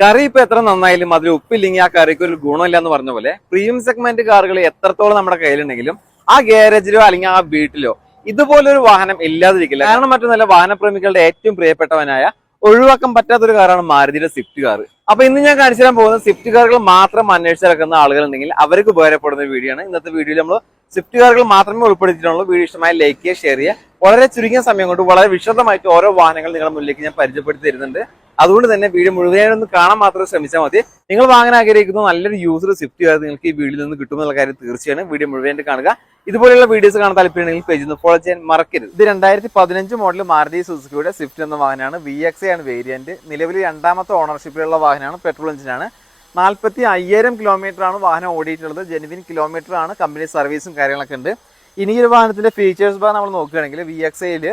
കറി ഇപ്പൊ എത്ര നന്നായാലും അതിൽ ഉപ്പില്ലെങ്കിൽ ആ കറിക്ക് ഒരു ഗുണമില്ല എന്ന് പറഞ്ഞ പോലെ പ്രീമിയം സെഗ്മെന്റ് കാറുകൾ എത്രത്തോളം നമ്മുടെ കയ്യിലുണ്ടെങ്കിലും ആ ഗ്യാരേജിലോ അല്ലെങ്കിൽ ആ വീട്ടിലോ ഇതുപോലൊരു വാഹനം ഇല്ലാതിരിക്കില്ല. കാരണം മറ്റൊന്നല്ല, വാഹനപ്രേമികളുടെ ഏറ്റവും പ്രിയപ്പെട്ടവനായ ഒഴിവാക്കാൻ പറ്റാത്തൊരു കാറാണ് മാരുതിയുടെ സ്വിഫ്റ്റ് കാർ. അപ്പൊ ഇന്ന് ഞാൻ കാണിച്ചു തരാൻ പോകുന്നത് സ്വിഫ്റ്റ് കാറുകൾ മാത്രം അന്വേഷിച്ചിറക്കുന്ന ആളുകളുണ്ടെങ്കിൽ അവർക്ക് ഉപകാരപ്പെടുന്ന വീഡിയോ ആണ്. ഇന്നത്തെ വീഡിയോയിൽ നമ്മൾ സ്വിഫ്റ്റ് കാറുകൾ മാത്രമേ ഉൾപ്പെടുത്തിയിട്ടുള്ളൂ. വീഡിയോ ഇഷ്ടമായ ലൈക്ക് ചെയ്യുക, ഷെയർ ചെയ്യുക. വളരെ ചുരുങ്ങിയ സമയം കൊണ്ട് വളരെ വിശദമായിട്ട് ഓരോ വാഹനങ്ങൾ നിങ്ങളുടെ മുന്നിലേക്ക് ഞാൻ പരിചയപ്പെടുത്തി തരുന്നുണ്ട്. അതുകൊണ്ട് തന്നെ വീഡിയോ മുഴുവനായിട്ടൊന്ന് കാണാൻ മാത്രം ശ്രമിച്ചാൽ മതി. നിങ്ങൾ വാങ്ങാൻ ആഗ്രഹിക്കുന്ന നല്ലൊരു യൂസർ സ്വിഫ്റ്റ് കാർ നിങ്ങൾക്ക് ഈ വീഡിയോയിൽ നിന്ന് കിട്ടുമെന്നുള്ള കാര്യം തീർച്ചയാണ്. വീഡിയോ മുഴുവനായിട്ട് കാണുക. ഇതുപോലെയുള്ള വീഡിയോസ് കാണാൻ താല്പര്യമുണ്ടെങ്കിൽ പേജിൽ നിന്ന് ഫോളോ ചെയ്യാൻ മറക്കരുത്. ഇത് 2015 മോഡൽ മാരുതി സുസുക്കിയുടെ സ്വിഫ്റ്റ് എന്ന വാഹനമാണ്. VXA ആണ് വേരിയന്റ്. നിലവിൽ രണ്ടാമത്തെ ഓണർഷിപ്പിലുള്ള വാഹനമാണ്. പെട്രോൾ എഞ്ചിനാണ്. 45,000 കിലോമീറ്റർ ആണ് വാഹനം ഓടിയിട്ടുള്ളത്. ജെനുവിൻ കിലോമീറ്റർ ആണ്. കമ്പനി സർവീസും കാര്യങ്ങളൊക്കെ ഉണ്ട്. ഇനി ഒരു വാഹനത്തിന്റെ ഫീച്ചേഴ്സ് ഭാഗം നമ്മൾ നോക്കുകയാണെങ്കിൽ VXAയിൽ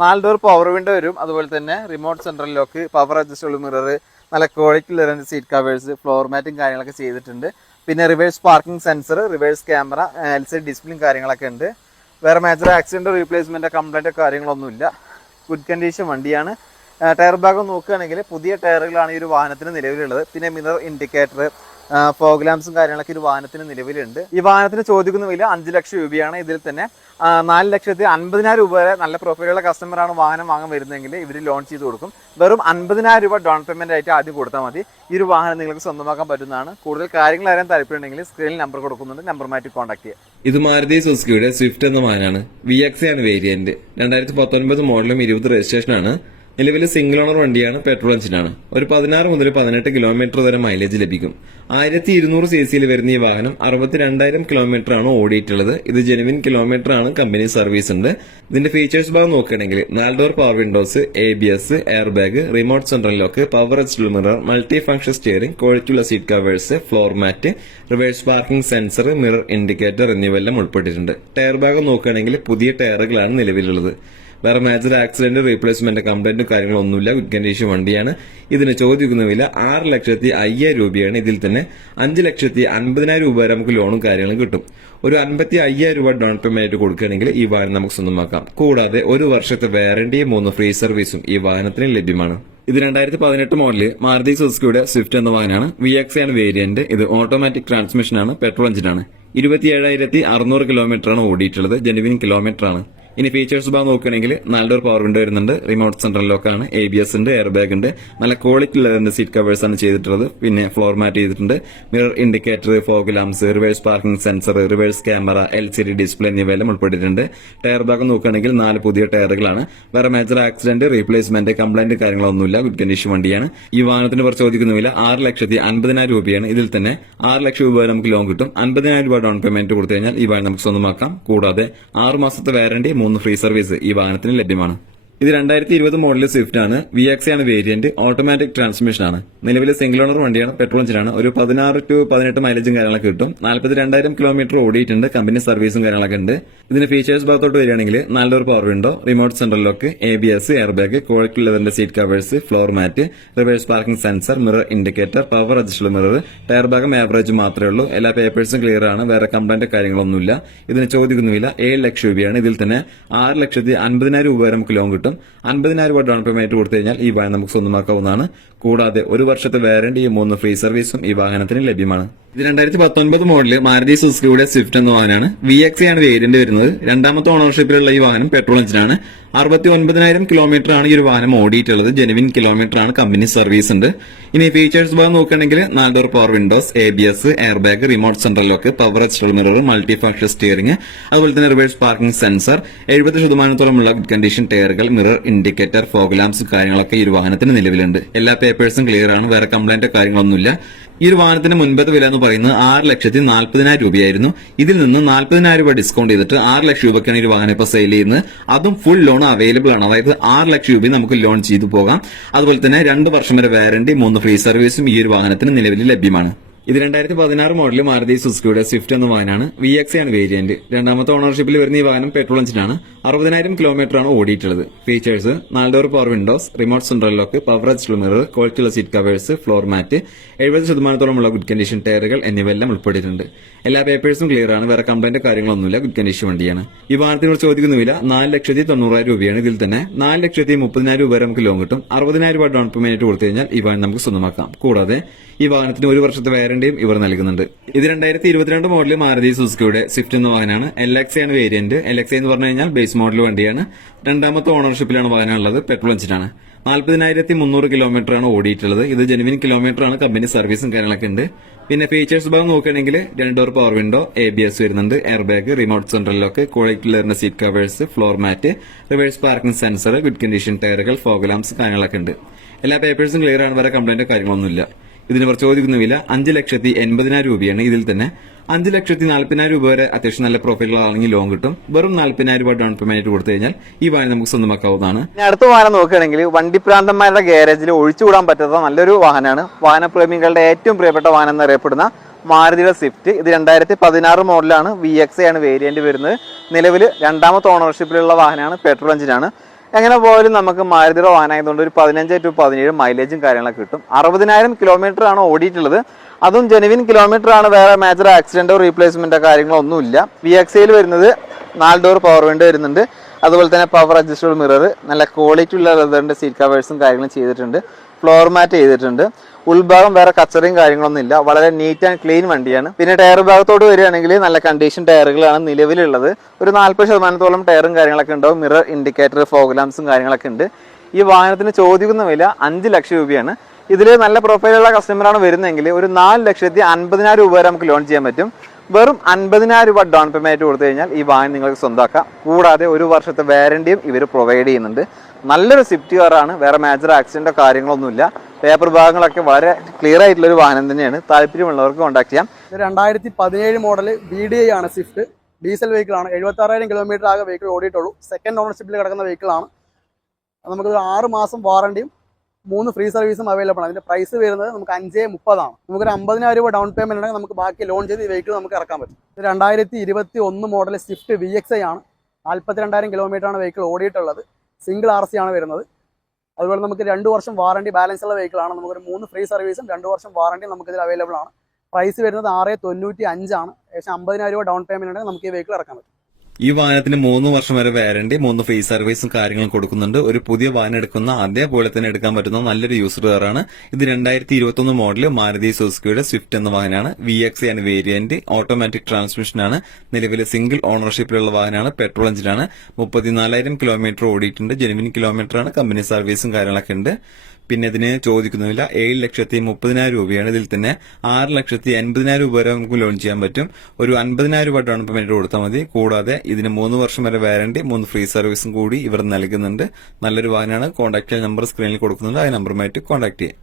4 ഡോർ പവർ വിൻഡോ വരും. അതുപോലെ തന്നെ remote central lock, power adjustable mirror, നല്ല ക്വാളിറ്റി ലെവലിന്റെ സീറ്റ് കവേഴ്സ്, ഫ്ലോർ മാറ്റും കാര്യങ്ങളൊക്കെ ചെയ്തിട്ടുണ്ട്. പിന്നെ reverse parking sensor, reverse camera, LCD ഡിസ്പ്ലേയും കാര്യങ്ങളൊക്കെ ഉണ്ട്. വേറെ മേജർ ആക്സിഡന്റ് റീപ്ലേസ്മെന്റ് കംപ്ലൈന്റ് കാര്യങ്ങളൊന്നുമില്ല. ഗുഡ് കണ്ടീഷൻ വണ്ടിയാണ്. ടയർ ഭാഗം നോക്കുകയാണെങ്കിൽ പുതിയ ടയറുകളാണ് ഈ ഒരു വാഹനത്തിന് നിലവിലുള്ളത്. പിന്നെ മിറർ ഇൻഡിക്കേറ്റർ, ഫോഗ് ലാംപ്സും കാര്യങ്ങളൊക്കെ ഒരു വാഹനത്തിന് നിലവിലുണ്ട്. ഈ വാഹനത്തിന് ചോദിക്കുന്ന വില 5 ലക്ഷം രൂപയാണ്. ഇതിൽ തന്നെ 4,50,000 രൂപ വരെ നല്ല പ്രൊഫൈലുള്ള കസ്റ്റമറാണ് വാഹനം വാങ്ങാൻ വരുന്നതെങ്കിൽ ഇവർ ലോൺ ചെയ്ത് കൊടുക്കും. വെറും 50,000 രൂപ ഡൗൺ പേയ്മെന്റ് ആയിട്ട് ആദ്യം കൊടുത്താൽ മതി. ഈ ഒരു വാഹനം നിങ്ങൾക്ക് സ്വന്തമാക്കാൻ പറ്റുന്നതാണ്. കൂടുതൽ കാര്യങ്ങൾ അറിയാൻ താല്പര്യമുണ്ടെങ്കിൽ സ്ക്രീനിൽ നമ്പർ കൊടുക്കുന്നുണ്ട്. നമ്പർ മാറ്റി കോൺടാക്ട് ചെയ്യുക. ഇത് മാരുതി സുസുക്കിയുടെ സ്വിഫ്റ്റ് എന്ന വാഹനമാണ്. VXA ആണ് വേരിയന്റ്. 2019 മോഡലും 20 രജിസ്ട്രേഷനാണ്. നിലവിൽ സിംഗിൾ ഓണർ വണ്ടിയാണ്. പെട്രോൾ എഞ്ചിനാണ്. ഒരു 16 മുതൽ 18 കിലോമീറ്റർ വരെ മൈലേജ് ലഭിക്കും. 1200 cc വരുന്ന ഈ വാഹനം 62,000 കിലോമീറ്റർ ആണ് ഓടിയിട്ടുള്ളത്. ഇത് ജെനുവിൻ കിലോമീറ്റർ ആണ്. കമ്പനി സർവീസ് ഉണ്ട്. ഇതിന്റെ ഫീച്ചേഴ്സ് ഭാഗം നോക്കുകയാണെങ്കിൽ 4 door power windows, ABS, air bag, remote central lock, power adjustable mirror, multi function steering, ക്വാളിറ്റിയുള്ള seat covers, floor mat, reverse parking sensor, mirror indicator എന്നിവയെല്ലാം ഉൾപ്പെട്ടിട്ടുണ്ട്. ടയർ ഭാഗം നോക്കുകയാണെങ്കിൽ പുതിയ ടയറുകളാണ് നിലവിലുള്ളത്. വേറെ മേജർ ആക്സിഡന്റ് റീപ്ലേസ്മെന്റ് കംപ്ലൈന്റും കാര്യങ്ങളൊന്നുമില്ല. ഗുഡ് കണ്ടീഷൻ വണ്ടിയാണ്. ഇതിന് ചോദിക്കുന്ന വില 6,05,000 രൂപയാണ്. ഇതിൽ തന്നെ 5,50,000 രൂപ വരെ നമുക്ക് ലോണും കാര്യങ്ങളും കിട്ടും. ഒരു 55,000 രൂപ ഡൗൺ പേയ്മെന്റ് ആയിട്ട് കൊടുക്കുകയാണെങ്കിൽ ഈ വാഹനം നമുക്ക് സ്വന്തമാക്കാം. കൂടാതെ 1 വർഷത്തെ വാറണ്ടിയും 3 ഫ്രീ സർവീസും ഈ വാഹനത്തിന് ലഭ്യമാണ്. ഇത് 2018 മോഡല് മാരുതി സുസുക്കിയുടെ സ്വിഫ്റ്റ് എന്ന വാഹനമാണ്. VXA ആണ് വേരിയന്റ്. ഇത് ഓട്ടോമാറ്റിക് ട്രാൻസ്മിഷൻ ആണ്. പെട്രോൾ എഞ്ചിനാണ്. 27,600 കിലോമീറ്റർ ആണ് ഓടിയിട്ടുള്ളത്. ജെനുവിൻ കിലോമീറ്റർ ആണ്. ഇനി ഫീച്ചേഴ്സ് ഭാഗം നോക്കുകയാണെങ്കിൽ 4 ഡോർ പവർ വിൻഡോ വരുന്നുണ്ട്. റിമോട്ട് സെൻട്രൽ ലോക്കാണ്. ABS ഉണ്ട്. എയർ ബാഗ് ഉണ്ട്. നല്ല ക്വാളിറ്റി ഉള്ള സീറ്റ് കവേഴ്സ് ആണ് ചെയ്തിട്ടുള്ളത്. പിന്നെ ഫ്ലോർ മാറ്റ് ചെയ്തിട്ടുണ്ട്. Mirror indicator, fog lamps, reverse parking sensor, reverse camera, LCD display എന്നിവയെല്ലാം ഉൾപ്പെട്ടിട്ടുണ്ട്. ടയർ ഭാഗം നോക്കുകയാണെങ്കിൽ 4 പുതിയ ടയറുകളാണ്. വേറെ മേജർ ആക്സിഡന്റ് റീപ്ലേസ്മെന്റ് കംപ്ലൈന്റ് കാര്യങ്ങളൊന്നുമില്ല. ഗുഡ് കണ്ടീഷൻ വണ്ടിയാണ്. ഈ വാഹനത്തിന് പുറത്ത് ചോദിക്കുന്ന വില 6,50,000 രൂപയാണ്. ഇതിൽ തന്നെ 6 ലക്ഷം രൂപ വരെ നമുക്ക് ലോൺ കിട്ടും. 50,000 രൂപ ഡൗൺ പേയ്മെന്റ് കൊടുത്തു കഴിഞ്ഞാൽ ഈ വാഹനം നമുക്ക് സ്വന്തമാക്കാം. കൂടാതെ 6 മാസത്തെ വാറണ്ടി, 3 ഫ്രീ സർവീസ് ഈ വാഹനത്തിന് ലഭ്യമാണ്. ഇത് 2020 മോഡൽ സ്വിഫ്റ്റ് ആണ്. VXA ആണ് വേരിയന്റ്. ഓട്ടോമാറ്റിക് ട്രാൻസ്മിഷൻ ആണ്. നിലവിലെ സിംഗിൾ ഓണർ വണ്ടിയാണ്. പെട്രോൾ എഞ്ചിനാണ്. ഒരു 16 to 18 മൈലേജും കാര്യങ്ങളൊക്കെ കിട്ടും. 42,000 കിലോമീറ്റർ ഓടിയിട്ടുണ്ട്. കമ്പനി സർവീസും കാര്യങ്ങളൊക്കെ ഉണ്ട്. ഇതിന്റെ ഫീച്ചേഴ്സ് ഭാഗത്തോട്ട് വരികയാണെങ്കിൽ 4 door power window, remote central lock, ABS, air bag, quality ലെതറിന്റെ seat covers, floor mat, reverse parking sensor, mirror indicator, power adjustable mirror. Tyre ഭാഗം ആവറേജ് മാത്രമേ ഉള്ളൂ. എല്ലാ പേപ്പേഴ്സും ക്ലിയർ ആണ്. വേറെ കംപ്ലൈന്റ് കാര്യങ്ങളൊന്നുമില്ല. ഇതിന് ചോദിക്കുന്ന വില 7 ലക്ഷം രൂപയാണ്. ഇതിൽ തന്നെ 6,50,000 രൂപ വരെ നമുക്ക് ലോൺ കിട്ടും. 50,000 രൂപ ഡൗൺ പേയ്മെന്റ് കൊടുത്തു കഴിഞ്ഞാൽ ഈ വാഹനം നമുക്ക് സ്വന്തമാക്കാവുന്നതാണ്. കൂടാതെ 1 വർഷത്തെ വാറണ്ടിയും 3 ഫ്രീ സർവീസും ഈ വാഹനത്തിന് ലഭ്യമാണ്. ഇത് 2019 മോഡല് മാരുതി സുസുക്കിയുടെ സ്വിഫ്റ്റ് എന്ന വാഹനമാണ്. VXA ആണ് വേരിയന്റ് വരുന്നത്. രണ്ടാമത്തെ ഓണർഷിപ്പിലുള്ള ഈ വാഹനം പെട്രോൾ എഞ്ചിനാണ്. 69,000 കിലോമീറ്റർ ആണ് ഈ ഒരു വാഹനം ഓടിയിട്ടുള്ളത്. ജെനുവിൻ കിലോമീറ്റർ ആണ്. കമ്പനി സർവീസ് ഉണ്ട്. ഇനി ഫീച്ചേഴ്സ് ഭാഗം നോക്കുകയാണെങ്കിൽ 4 door power windows, ABS, air bag, remote central lock, power adjustable mirror, multi function steering, അതുപോലെ തന്നെ reverse parking sensor, 70% good condition ടയറുകൾ, മിറർ ഇൻഡിക്കേറ്റർ, ഫോഗ് ലാംപ്സ് കാര്യങ്ങളൊക്കെ ഈ ഒരു വാഹനത്തിന് നിലവിലുണ്ട്. എല്ലാ പേപ്പേഴ്സും ക്ലിയർ ആണ്. വേറെ കംപ്ലൈന്റ് കാര്യങ്ങളൊന്നുമില്ല. ഈ ഒരു വാഹനത്തിന്റെ മുൻപത്തെ വില എന്ന് പറയുന്നത് 6,40,000 രൂപയായിരുന്നു. ഇതിൽ നിന്ന് 40,000 രൂപ ഡിസ്കൗണ്ട് ചെയ്തിട്ട് 6 ലക്ഷം രൂപയ്ക്കാണ് ഈ ഒരു വാഹനം ഇപ്പോൾ സെയിൽ ചെയ്യുന്നത്. അതും ഫുൾ ലോൺ അവൈലബിൾ ആണ്. അതായത് 6 ലക്ഷം രൂപ നമുക്ക് ലോൺ ചെയ്തു പോകാം. അതുപോലെ തന്നെ 2 വർഷം വരെ വാറണ്ടി, 3 ഫ്രീ സർവീസും ഈ ഒരു വാഹനത്തിന് നിലവിൽ ലഭ്യമാണ്. ഇത് 2016 മോഡൽ മാരുതി സുസുക്കിയുടെ സ്വിഫ്റ്റ് എന്ന വാഹനമാണ്. VX ആണ് വേരിയന്റ്. രണ്ടാമത്തെ ഓണർഷിപ്പിൽ വരുന്ന ഈ വാഹനം പെട്രോൾ എഞ്ചിനാണ്. 60,000 കിലോമീറ്റർ ആണ് ഓടിയിട്ടുള്ളത്. Features 4 door power windows, remote central lock, power adjustable mirror, ക്വാളിറ്റിയുള്ള seat covers, floor mat, 70% good condition ടയറുകൾ എന്നിവയെല്ലാം ഉൾപ്പെട്ടിട്ടുണ്ട്. എല്ലാ പേപ്പേഴ്സും ക്ലിയർ ആണ്. വേറെ കംപ്ലൈന്റ് കാര്യങ്ങളൊന്നുമില്ല. ഗുഡ് കണ്ടീഷൻ വണ്ടിയാണ്. ഈ വാഹനത്തിനോട് ചോദിക്കുന്ന വില 4,90,000 രൂപയാണ്. ഇതിൽ തന്നെ 4,30,000 രൂപ വരെ നമുക്ക് ലോൺ കിട്ടും. 60,000 രൂപ ഡൗൺ പേയ്മെന്റ് കൊടുത്തു കഴിഞ്ഞാൽ ഈ വാഹനം നമുക്ക് സ്വന്തമാക്കാം. കൂടാതെ ഈ വാഹനത്തിന് 1 വർഷത്തെ വാറന്റിയും ഇവർ നൽകുന്നുണ്ട്. ഇത് 2022 മോഡൽ മാരുതി സുസുക്കിയുടെ സ്വിഫ്റ്റ് എന്ന വാഹനമാണ്. LX ആണ് വേരിയന്റ്. LX എന്ന് പറഞ്ഞു കഴിഞ്ഞാൽ ബേസ് മോഡൽ വണ്ടിയാണ്. രണ്ടാമത്തെ ഓണർഷിപ്പിലാണ് വാഹനം ഉള്ളത്. പെട്രോൾ എഞ്ചിനാണ്. 40,300 കിലോമീറ്റർ ആണ് ഓടിയിട്ടുള്ളത്. ഇത് ജെനുവിൻ കിലോമീറ്റർ ആണ്. കമ്പനി സർവീസും കാര്യങ്ങളൊക്കെ ഉണ്ട്. പിന്നെ ഫീച്ചേഴ്സ് ഭാഗം നോക്കുകയാണെങ്കിൽ 2 ഡോർ പവർ വിൻഡോ, ABS വരുന്നുണ്ട്, air bag, remote central lock, ക്വാളിറ്റിയുള്ള seat covers, floor mat, reverse parking sensor, good condition ടയറുകൾ, ഫോഗ് ലാംപ്സ് കാര്യങ്ങളൊക്കെ ഉണ്ട്. എല്ലാ പേപ്പേഴ്സും ക്ലിയർ ആണ്. വേറെ കംപ്ലൈന്റ് കാര്യങ്ങളൊന്നുമില്ല. ഇതിന് ഇവർ ചോദിക്കുന്ന വില 5,80,000 രൂപയാണ്. ഇതിൽ തന്നെ 5,40,000 രൂപ വരെ അത്യാവശ്യം നല്ല പ്രൊഫൈലുകളാണെങ്കിൽ ലോൺ കിട്ടും. വെറും 40,000 രൂപ ഡൗൺ പേയ്മെന്റ് കൊടുത്തു കഴിഞ്ഞാൽ ഈ വാഹനം നമുക്ക് സ്വന്തമാക്കാവുന്നതാണ്. അടുത്ത വാഹനം നോക്കുകയാണെങ്കിൽ വണ്ടിപ്രാന്തന്മാരുടെ ഗാരേജിൽ ഒഴിച്ചുകൂടാൻ പറ്റാത്ത നല്ലൊരു വാഹനമാണ്. വാഹനപ്രേമികളുടെ ഏറ്റവും പ്രിയപ്പെട്ട വാഹനം എന്നറിയപ്പെടുന്ന മാരുതിയുടെ സ്വിഫ്റ്റ്. ഇത് 2016 മോഡലാണ്. VX ആണ് വേരിയന്റ് വരുന്നത്. നിലവിൽ രണ്ടാമത്തെ ഓണർഷിപ്പിലുള്ള വാഹനമാണ്. പെട്രോൾ എഞ്ചിനാണ്. എങ്ങനെ പോയാലും നമുക്ക് മാരുതിയുടെ വാഹനമായതുകൊണ്ട് ഒരു 15 to 17 മൈലേജും കാര്യങ്ങളൊക്കെ കിട്ടും. 60,000 കിലോമീറ്റർ ആണ് ഓടിയിട്ടുള്ളത്. അതും ജെനുവിൻ കിലോമീറ്റർ ആണ്. വേറെ മേജർ ആക്സിഡന്റോ റീപ്ലേസ്മെന്റോ കാര്യങ്ങളോ ഒന്നുമില്ല. VX വരുന്നത് 4 ഡോർ പവർ വിൻഡോ വരുന്നുണ്ട്. അതുപോലെ തന്നെ പവർ അഡ്ജസ്റ്റബിൾ മിറർ, നല്ല ക്വാളിറ്റി ഉള്ള ലെതറിന്റെ സീറ്റ് കവേഴ്സും കാര്യങ്ങളും ചെയ്തിട്ടുണ്ട്. ഫ്ലോർ മാറ്റ് ചെയ്തിട്ടുണ്ട്. ഉൾഭാഗം വേറെ കച്ചറയും കാര്യങ്ങളൊന്നും ഇല്ല. വളരെ നീറ്റ് ആൻഡ് ക്ലീൻ വണ്ടിയാണ്. പിന്നെ ടയർ ഭാഗത്തോട് വരികയാണെങ്കിൽ നല്ല കണ്ടീഷൻ ടയറുകളാണ് നിലവിലുള്ളത്. ഒരു 40% ടയറും കാര്യങ്ങളൊക്കെ ഉണ്ടാവും. മിറർ, ഇൻഡിക്കേറ്റർ, ഫോഗ് ലാംപ്സും കാര്യങ്ങളൊക്കെ ഉണ്ട്. ഈ വാഹനത്തിന് ചോദിക്കുന്ന വില 5 ലക്ഷം രൂപയാണ്. ഇതിൽ നല്ല പ്രൊഫൈലുള്ള കസ്റ്റമറാണ് വരുന്നതെങ്കിൽ ഒരു 4,50,000 രൂപ വരെ നമുക്ക് ലോൺ ചെയ്യാൻ പറ്റും. വെറും 50,000 രൂപ ഡൗൺ പേയ്മെന്റ് കൊടുത്തു കഴിഞ്ഞാൽ ഈ വാഹനം നിങ്ങൾക്ക് സ്വന്തമാക്കാം. കൂടാതെ 1 വർഷത്തെ വാറന്റിയും ഇവർ പ്രൊവൈഡ് ചെയ്യുന്നുണ്ട്. നല്ലൊരു സ്വിഫ്റ്റ് കാറാണ്. വേറെ മേജർ ആക്സിഡന്റോ കാര്യങ്ങളൊന്നുമില്ല. പേപ്പർ ഭാഗങ്ങളൊക്കെ വളരെ ക്ലിയർ ആയിട്ടുള്ള ഒരു വാഹനം തന്നെയാണ്. താല്പര്യമുള്ളവർക്ക് കോൺടാക്ട് ചെയ്യാം. 2017 മോഡൽ VDI ആണ് സ്വിഫ്റ്റ്. ഡീസൽ വെഹിക്കിൾ ആണ്. 76,000 കിലോമീറ്റർ ആകെ വെഹിക്കിൾ ഓടിയിട്ടുള്ളൂ. സെക്കൻഡ് ഓണർഷിപ്പിൽ കിടക്കുന്ന വെഹിക്കിൾ ആണ്. നമുക്ക് 6 മാസം വാറണ്ടിയും 3 ഫ്രീ സർവീസും അവൈലബിൾ ആണ്. അതിന്റെ പ്രൈസ് വരുന്നത് നമുക്ക് 5,30,000 ആണ്. നമുക്കൊരു 50,000 രൂപ ഡൗൺ പേയ്മെന്റ് ഉണ്ടെങ്കിൽ നമുക്ക് ബാക്കി ലോൺ ചെയ്ത് ഈ വെഹിക്കിൾ നമുക്ക് ഇറക്കാൻ പറ്റും. 2021 മോഡൽ സ്വിഫ്റ്റ് VXI ആണ്. 42,000 കിലോമീറ്റർ ആണ് വെഹിക്കിൾ ഓടിയിട്ടുള്ളത്. സിംഗിൾ RC ആണ് വരുന്നത്. അതുപോലെ നമുക്ക് 2 വർഷം വാറണ്ടി ബാലൻസ് ഉള്ള വെഹിക്കിൾ ആണ്. നമുക്കൊരു 3 ഫ്രീ സർവീസും 2 വർഷം വാറണ്ടി നമുക്ക് ഇതിൽ അവൈലബിൾ ആണ്. പ്രൈസ് വരുന്നത് 6,95 ആണ്. ഏകദേശം 50,000 രൂപ ഡൗൺ പേയ്മെന്റ് ഉണ്ടെങ്കിൽ നമുക്ക് ഈ വെഹിക്കിൾ ഇറക്കാൻ പറ്റും. ഈ വാഹനത്തിന് 3 വർഷം വരെ വാറന്റി, 3 ഫ്രീ സർവീസും കാര്യങ്ങളും കൊടുക്കുന്നുണ്ട്. ഒരു പുതിയ വാഹനം എടുക്കുന്ന അതേപോലെ തന്നെ എടുക്കാൻ പറ്റുന്ന നല്ലൊരു യൂസർ കാറാണ്. ഇത് 2021 മോഡൽ മാരുതി സുസുക്കിയുടെ സ്വിഫ്റ്റ് എന്ന വാഹനമാണ്. VX ആണ് വേരിയന്റ്. ഓട്ടോമാറ്റിക് ട്രാൻസ്മിഷൻ ആണ്. നിലവിലെ സിംഗിൾ ഓണർഷിപ്പിലുള്ള വാഹനമാണ്. പെട്രോൾ എഞ്ചിനാണ്. 34,000 കിലോമീറ്റർ ഓടിയിട്ടുണ്ട്. ജെനുവിൻ കിലോമീറ്റർ ആണ്. കമ്പനി സർവീസും കാര്യങ്ങളൊക്കെ ഉണ്ട്. പിന്നെ ഇതിന് ചോദിക്കുന്നില്ല 7,30,000 രൂപയാണ്. ഇതിൽ തന്നെ 6,80,000 രൂപ വരെ നമുക്ക് ലോൺ ചെയ്യാൻ പറ്റും. ഒരു 50,000 രൂപ ഡൗൺ പേയ്മെന്റ് കൊടുത്താൽ മതി. കൂടാതെ ഇതിന് 3 വർഷം വരെ വാറന്റി, 3 ഫ്രീ സർവീസും കൂടി ഇവർ നൽകുന്നുണ്ട്. നല്ലൊരു വാഹനമാണ്. കോൺടാക്ട് ചെയ്യാൻ നമ്പർ സ്ക്രീനിൽ കൊടുക്കുന്നുണ്ട്. ആ നമ്പറുമായിട്ട് കോൺടാക്ട് ചെയ്യാം.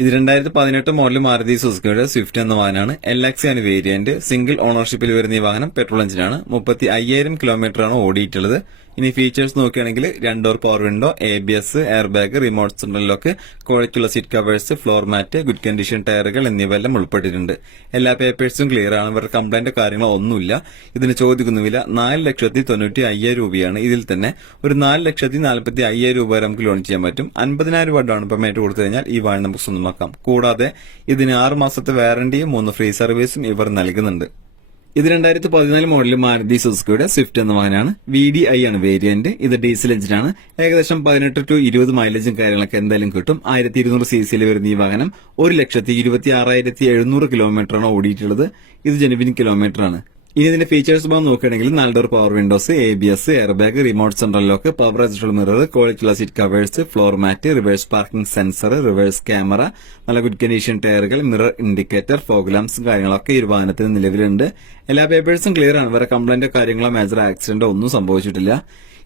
ഇത് 2018 മോഡൽ മാരുതി സുസുക്കിയുടെ സ്വിഫ്റ്റ് എന്ന വാഹനമാണ്. LX ആണ് വേരിയന്റ്. സിംഗിൾ ഓണർഷിപ്പിൽ വരുന്ന ഈ വാഹനം പെട്രോൾ എഞ്ചിനാണ്. 35,000 കിലോമീറ്റർ ആണ് ഓടിയിട്ടുള്ളത്. ഇനി ഫീച്ചേഴ്സ് നോക്കുകയാണെങ്കിൽ 2 door power window, ABS, air bag, remote central lock, ക്വാളിറ്റിയുള്ള seat covers, floor mat, good condition ടയറുകൾ എന്നിവയെല്ലാം ഉൾപ്പെട്ടിട്ടുണ്ട്. എല്ലാ പേപ്പേഴ്സും ക്ലിയർ ആണ്. ഇവരുടെ കംപ്ലൈന്റ് കാര്യങ്ങളോ ഒന്നുമില്ല. ഇതിന് ചോദിക്കുന്ന വില 4,90,500 രൂപയാണ്. ഇതിൽ തന്നെ ഒരു 4,40,500 രൂപ വരെ നമുക്ക് ലോൺ ചെയ്യാൻ പറ്റും. 50,000 രൂപ ഡൗൺ പേയ്മെന്റ് കൊടുത്തു കഴിഞ്ഞാൽ ഈ വാഹനം നമുക്ക് സ്വന്തമാക്കാം. കൂടാതെ ഇതിന് 6 മാസത്തെ വാറന്റിയും 3 ഫ്രീ സർവീസും ഇവർ നൽകുന്നുണ്ട്. ഇത് 2014 മോഡൽ മാരുതി സുസുക്കിയുടെ സ്വിഫ്റ്റ് എന്ന വാഹനമാണ്. VDI ആണ് വേരിയന്റ്. ഇത് ഡീസൽ എഞ്ചിനാണ്. ഏകദേശം 18 to 20 മൈലേജും കാര്യങ്ങളൊക്കെ എന്തായാലും കിട്ടും. 1200 cc വരുന്ന ഈ വാഹനം 1,26,700 കിലോമീറ്റർ ആണ് ഓടിയിട്ടുള്ളത്. ഇത് ജെനുവിൻ കിലോമീറ്റർ ആണ്. ഇനി ഇതിന്റെ ഫീച്ചേഴ്സ് ഭാഗം നോക്കുകയാണെങ്കിൽ 4 door power windows, ABS, air bag, remote central lock, power adjustable mirror, ക്വാളിറ്റിയുള്ള seat covers, floor mat, reverse parking sensor, reverse camera, നല്ല ഗുഡ് കണ്ടീഷൻ ടയറുകൾ, മിറർ, ഇൻഡിക്കേറ്റർ, ഫോഗ് ലാംപ്സ് കാര്യങ്ങളൊക്കെ ഈ ഒരു വാഹനത്തിന് നിലവിലുണ്ട്. എല്ലാ പേപ്പേഴ്സും ക്ലിയർ ആണ്. വേറെ കംപ്ലൈന്റോ കാര്യങ്ങളോ മേജർ ആക്സിഡന്റോ ഒന്നും സംഭവിച്ചിട്ടില്ല.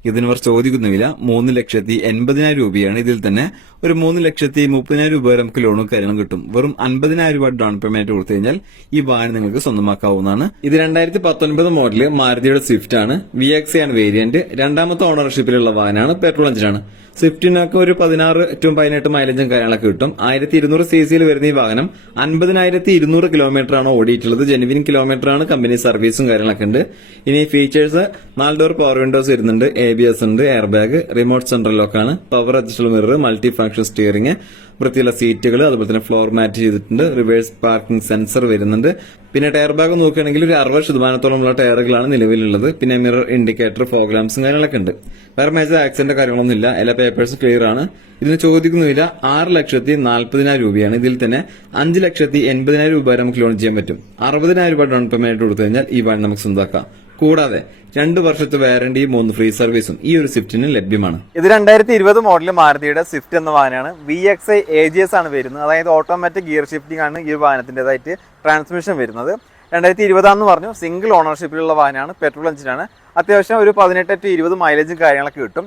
ഇതിനവർ ചോദിക്കുന്ന വില 3,80,000 രൂപയാണ്. ഇതിൽ തന്നെ ഒരു 3,30,000 രൂപ വരെ നമുക്ക് ലോണും കാര്യങ്ങളും കിട്ടും. വെറും 50,000 രൂപ ഡൗൺ പേയ്മെന്റ് കൊടുത്തു കഴിഞ്ഞാൽ ഈ വാഹനം നിങ്ങൾക്ക് സ്വന്തമാക്കാവുന്നതാണ്. ഇത് 2019 മോഡല് മാരുതിയുടെ സ്വിഫ്റ്റ് ആണ്. VX ആണ് വേരിയന്റ്. രണ്ടാമത്തെ ഓണർഷിപ്പിലുള്ള വാഹനമാണ്. പെട്രോൾ എഞ്ചിനാണ്. സ്വിഫ്റ്റിനൊക്കെ ഒരു 16 to 18 മൈലേജും കാര്യങ്ങളൊക്കെ കിട്ടും. 1200 cc വരുന്ന ഈ വാഹനം 50,200 കിലോമീറ്റർ ആണ് ഓടിയിട്ടുള്ളത്. ജെനുവിൻ കിലോമീറ്റർ ആണ്. കമ്പനി സർവീസും കാര്യങ്ങളൊക്കെ ഉണ്ട്. ഇനി ഫീച്ചേഴ്സ് 4 ഡോർ പവർ വിൻഡോസ് വരുന്നുണ്ട്, ABS ഉണ്ട്, air bag, remote central lock ആണ്, power adjustable mirror, multi function steering, വൃത്തിയുള്ള സീറ്റുകൾ, അതുപോലെ തന്നെ ഫ്ലോർ മാറ്റ് ചെയ്തിട്ടുണ്ട്, റിവേഴ്സ് പാർക്കിംഗ് സെൻസർ വരുന്നുണ്ട്. പിന്നെ ടയർ ഭാഗം നോക്കുകയാണെങ്കിൽ ഒരു 60% ടയറുകളാണ് നിലവിലുള്ളത്. പിന്നെ മിറർ ഇൻഡിക്കേറ്റർ, ഫോഗ് ലാംപ്സും കാര്യങ്ങളൊക്കെ ഉണ്ട്. വേറെ മേജർ ആക്സിഡന്റ് കാര്യങ്ങളൊന്നുമില്ല. എല്ലാ പേപ്പേഴ്സും ക്ലിയർ ആണ്. ഇതിന് ചോദിക്കുന്നില്ല 6,40,000 രൂപയാണ്. ഇതിൽ തന്നെ 5,80,000 രൂപ വരെ നമുക്ക് ലോൺ ചെയ്യാൻ പറ്റും. 60,000 രൂപ ഡൗൺ പേയ്മെന്റ് കൊടുത്തു കഴിഞ്ഞാൽ ഈ വാഹനം നമുക്ക് സ്വന്തമാക്കാം. കൂടാതെ 2 വർഷത്തെ വാറണ്ടിയും 3 ഫ്രീ സർവീസും ഈ ഒരു സ്വിഫ്റ്റിന് ലഭ്യമാണ്. ഇത് 2020 മോഡൽ മാരുതിയുടെ സ്വിഫ്റ്റ് എന്ന വാഹനമാണ്. VXI AGS ആണ് വരുന്നത്. അതായത് ഓട്ടോമാറ്റിക് ഗിയർ ഷിഫ്റ്റിംഗ് ആണ് ഈ വാഹനത്തിൻ്റെതായിട്ട് ട്രാൻസ്മിഷൻ വരുന്നത്. 2020 പറഞ്ഞു. സിംഗിൾ ഓണർഷിപ്പിലുള്ള വാഹനമാണ്. പെട്രോൾ എഞ്ചിനാണ്. അത്യാവശ്യം ഒരു 18 to 20 മൈലേജും കാര്യങ്ങളൊക്കെ കിട്ടും.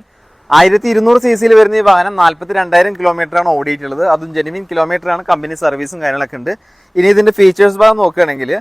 1200 cc വരുന്ന ഈ വാഹനം 42,000 കിലോമീറ്റർ ആണ് ഓടിയിട്ടുള്ളത്. അതും ജെനുവിൻ കിലോമീറ്റർ ആണ്. കമ്പനി സർവീസും കാര്യങ്ങളൊക്കെ ഉണ്ട്. ഇനി ഇതിന്റെ ഫീച്ചേഴ്സ് ഭാഗം നോക്കുകയാണെങ്കിൽ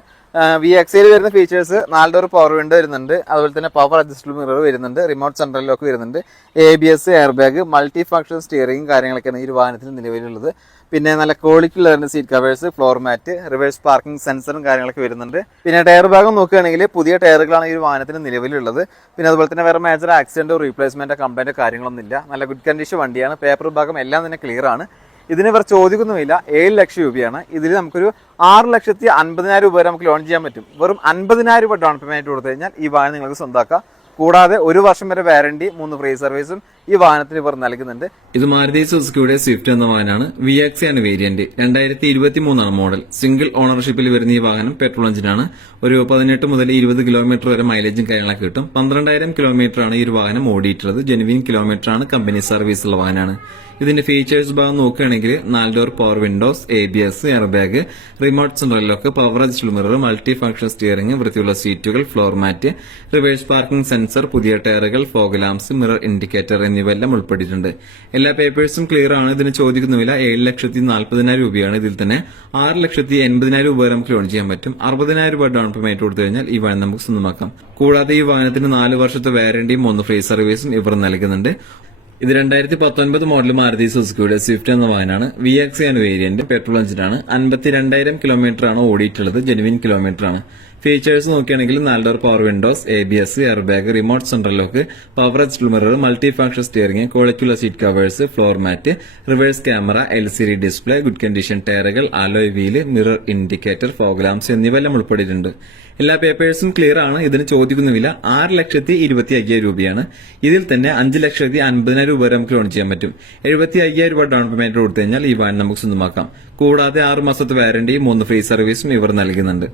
VXI വരുന്ന ഫീച്ചേഴ്സ് 4 ഡോർ പവർ വിൻഡോ വരുന്നുണ്ട്, അതുപോലെ തന്നെ പവർ അഡ്ജസ്റ്റബിൾ മിറർ വരുന്നുണ്ട്, റിമോട്ട് സെൻട്രൽ ലോക്ക് വരുന്നുണ്ട്, ABS, air bag, multi function steering കാര്യങ്ങളൊക്കെയാണ് ഈ ഒരു വാഹനത്തിന് നിലവിലുള്ളത്. പിന്നെ നല്ല ക്വാളിറ്റി ഉള്ള seat covers, floor mat, reverse parking സെൻസറും കാര്യങ്ങളൊക്കെ വരുന്നുണ്ട്. പിന്നെ ടയർ ഭാഗം നോക്കുകയാണെങ്കിൽ പുതിയ ടയറുകളാണ് ഈ ഒരു വാഹനത്തിന് നിലവിലുള്ളത്. പിന്നെ അതുപോലെ തന്നെ വേറെ മേജർ ആക്സിഡന്റോ റീപ്ലേസ്മെന്റോ കംപ്ലൈന്റോ കാര്യങ്ങളൊന്നും ഇല്ല. നല്ല ഗുഡ് കണ്ടീഷൻ വണ്ടിയാണ്. പേപ്പർ ഭാഗം എല്ലാം തന്നെ ക്ലിയർ ആണ്. ഇതിന് ഇവർ ചോദിക്കുന്നുമില്ല. 7 ലക്ഷം രൂപയാണ്. ഇതിൽ നമുക്കൊരു 6,50,000 രൂപ വരെ നമുക്ക് ലോൺ ചെയ്യാൻ പറ്റും. വെറും 50,000 രൂപ ഡൗൺ പേയ്മെന്റ് കൊടുത്തു കഴിഞ്ഞാൽ ഈ വാഹനം നിങ്ങൾക്ക് സ്വന്തമാക്കാം. കൂടാതെ 1 വർഷം വരെ വാറണ്ടി, 3 ഫ്രീ സർവീസും ഈ വാഹനത്തിന് ഇവർ നൽകുന്നുണ്ട്. ഇത് മാരുതി സുസുക്കിയുടെ സ്വിഫ്റ്റ് എന്ന വാഹനമാണ്. VXI ആണ് വേരിയന്റ്. 2023 ആണ് മോഡൽ. സിംഗിൾ ഓണർഷിപ്പിൽ വരുന്ന ഈ വാഹനം പെട്രോൾ എഞ്ചിനാണ്. ഒരു 18 മുതൽ 20 കിലോമീറ്റർ വരെ മൈലേജും കാര്യങ്ങളൊക്കെ കിട്ടും. 12,000 കിലോമീറ്റർ ആണ് ഈ ഒരു വാഹനം ഓടിയിട്ടുള്ളത്. ജെനുവിൻ കിലോമീറ്റർ ആണ്. കമ്പനി സർവീസ് ഉള്ള വാഹനമാണ്. ഇതിന്റെ ഫീച്ചേഴ്സ് ഭാഗം നോക്കുകയാണെങ്കിൽ 4 door power windows, ABS, air bag, remote central lock, power adjustable mirror, multi function steering, വൃത്തിയുള്ള സീറ്റുകൾ, floor mat, reverse parking sensor, പുതിയ ടയറുകൾ, ഫോഗ് ലാംപ്സ്, മിറർ ഇൻഡിക്കേറ്റർ എന്നിവയെല്ലാം ഉൾപ്പെട്ടിട്ടുണ്ട്. എല്ലാ പേപ്പേഴ്സും ക്ലിയർ ആണ്. ഇതിന് ചോദിക്കുന്നില്ല 7,40,000 രൂപയാണ്. ഇതിൽ തന്നെ 6,80,000 രൂപ വരെ നമുക്ക് ലോൺ ചെയ്യാൻ പറ്റും. 60,000 രൂപ ഡൗൺ പേയ്മെന്റ് കൊടുത്തു കഴിഞ്ഞാൽ ഈ വാഹനം നമുക്ക് സ്വന്തമാക്കാം. കൂടാതെ ഈ വാഹനത്തിന് 4 വർഷത്തെ വാറണ്ടിയും 3 ഫ്രീ സർവീസും ഇവർ നൽകുന്നുണ്ട്. ഇത് 2019 മോഡൽ മാരുതി സുസുക്കിയുടെ സ്വിഫ്റ്റ് എന്ന വാഹനമാണ്. VXI ആണ് വേരിയന്റ്. പെട്രോൾ എഞ്ചിനാണ്. 52,000 കിലോമീറ്റർ ആണ് ഓടിയിട്ടുള്ളത്. ജെനുവിൻ കിലോമീറ്റർ ആണ്. ഫീച്ചേഴ്സ് നോക്കുകയാണെങ്കിൽ 4 door power windows, ABS, air bag, remote central lock, power adjustable mirror, multi function steering, ക്വാളിറ്റിയുള്ള seat covers, floor mat, reverse camera, LCD display, good condition ടയറുകൾ, alloy wheel, mirror indicator, fog lamps എന്നിവയെല്ലാം ഉൾപ്പെട്ടിട്ടുണ്ട്. എല്ലാ പേപ്പേഴ്സും clear ആണ്. ഇതിന് ചോദിക്കുന്ന വില 6,25,000 രൂപയാണ്. ഇതിൽ തന്നെ 5,50,000 രൂപ വരെ നമുക്ക് ലോൺ ചെയ്യാൻ പറ്റും. 75,000 രൂപ ഡൗൺ പേയ്മെന്റ് കൊടുത്തു കഴിഞ്ഞാൽ ഈ വാഹനം നമുക്ക് സ്വന്തമാക്കാം. കൂടാതെ 6 മാസത്തെ വാറണ്ടിയും 3 ഫ്രീ സർവീസും ഇവർ നൽകുന്നുണ്ട്.